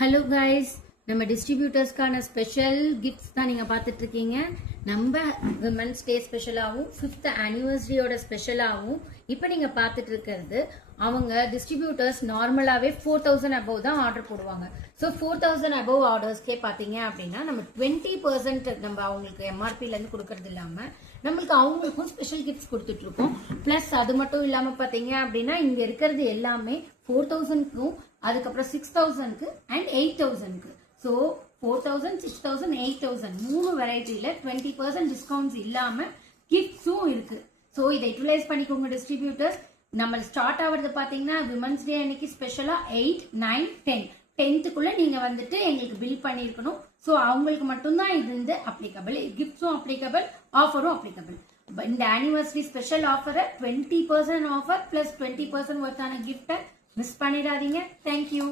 Hello guys, நம்ம டிஸ்ட்ரிபியூட்டர்ஸ்க்கான special gifts தான் நீங்கள் பார்த்துட்டு இருக்கீங்க. நம்ம விமன்ஸ் டே ஸ்பெஷலாகவும் 5th ஆனிவர்சரியோட ஸ்பெஷலாகவும் இப்போ நீங்கள் பார்த்துட்டு இருக்கிறது அவங்க டிஸ்ட்ரிபியூட்டர்ஸ் நார்மலாகவே 4000 அபவ் தான் ஆர்டர் போடுவாங்க. ஸோ 4000 அபவ் ஆர்டர்ஸ்க்கே பார்த்தீங்க அப்படின்னா நம்ம 20% நம்ம அவங்களுக்கு எம்ஆர்பிலேருந்து கொடுக்கறது இல்லாமல் நம்மளுக்கு அவங்களுக்கும் ஸ்பெஷல் கிஃப்ட்ஸ் கொடுத்துட்டு இருக்கோம். பிளஸ் அது மட்டும் இல்லாமல் பார்த்தீங்க அப்படின்னா இங்கே இருக்கிறது எல்லாமே 4000க்கும் அதுக்கப்புறம் 6000க்கு அண்ட் 8000க்கு. ஸோ 4000, 6000, 8000 மூணு வெரைட்டியில 20% டிஸ்கவுண்ட்ஸ் இல்லாம கிஃப்ட்ஸும் இருக்கு. ஸோ இதை யூட்டிலைஸ் பண்ணிக்கோங்க டிஸ்ட்ரிபியூட்டர்ஸ். நம்ம ஸ்டார்ட் ஆகிறது பாத்தீங்கன்னா விமன்ஸ் டே அன்னைக்கு ஸ்பெஷலா 8, 9, 10 10th நீங்க வந்துட்டு எங்களுக்கு பில் பண்ணிருக்கணும். ஸோ அவங்களுக்கு மட்டும்தான் இது வந்து அப்ளிகபிள். கிஃப்ட்ஸும் அப்ளிகபிள், ஆஃபரும் அப்ளிகபிள். இந்த ஆனிவர்சரி ஸ்பெஷல் ஆஃபரை 20% ஆஃபர் பிளஸ் 20% ஒர்த்தான கிஃப்டை மிஸ் பண்ணிடாதீங்க. தேங்க்யூ.